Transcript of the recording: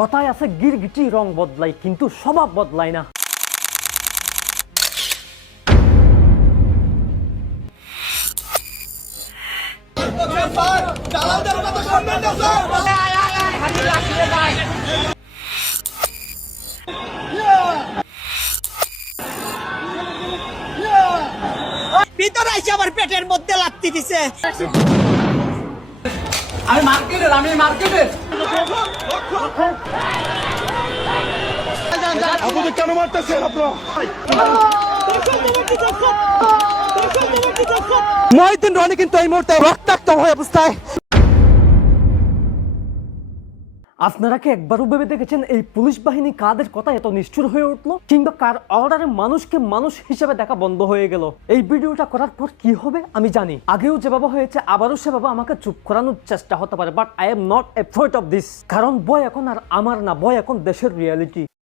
কথায় আছে গিরগিটি রং বদলায় কিন্তু স্বভাব বদলায় না। ভিতরে এসে আমার পেটের মধ্যে লাগতে দিছে। আমি মার্কেটের আপনাদের কেন মারতেছেন আপনারা? মহিউদ্দিন রনি কিন্তু এই মুহূর্তে রক্তাক্ত হয়ে অবস্থায়। আপনারা কি একবারও ভেবে দেখেছেন এই পুলিশ বাহিনী কাদের কথা এত নিষ্ঠুর হয়ে উঠলো, কিংবা কার অর্ডারে মানুষকে মানুষ হিসেবে দেখা বন্ধ হয়ে গেল? এই ভিডিওটা করার পর কি হবে আমি জানি, আগেও যেভাবে হয়েছে আবারও সেভাবে আমাকে চুপ করানোর চেষ্টা হতে পারে, but I am not afraid of this. কারণ ভয় এখন আর আমার না, ভয় এখন দেশের রিয়ালিটি।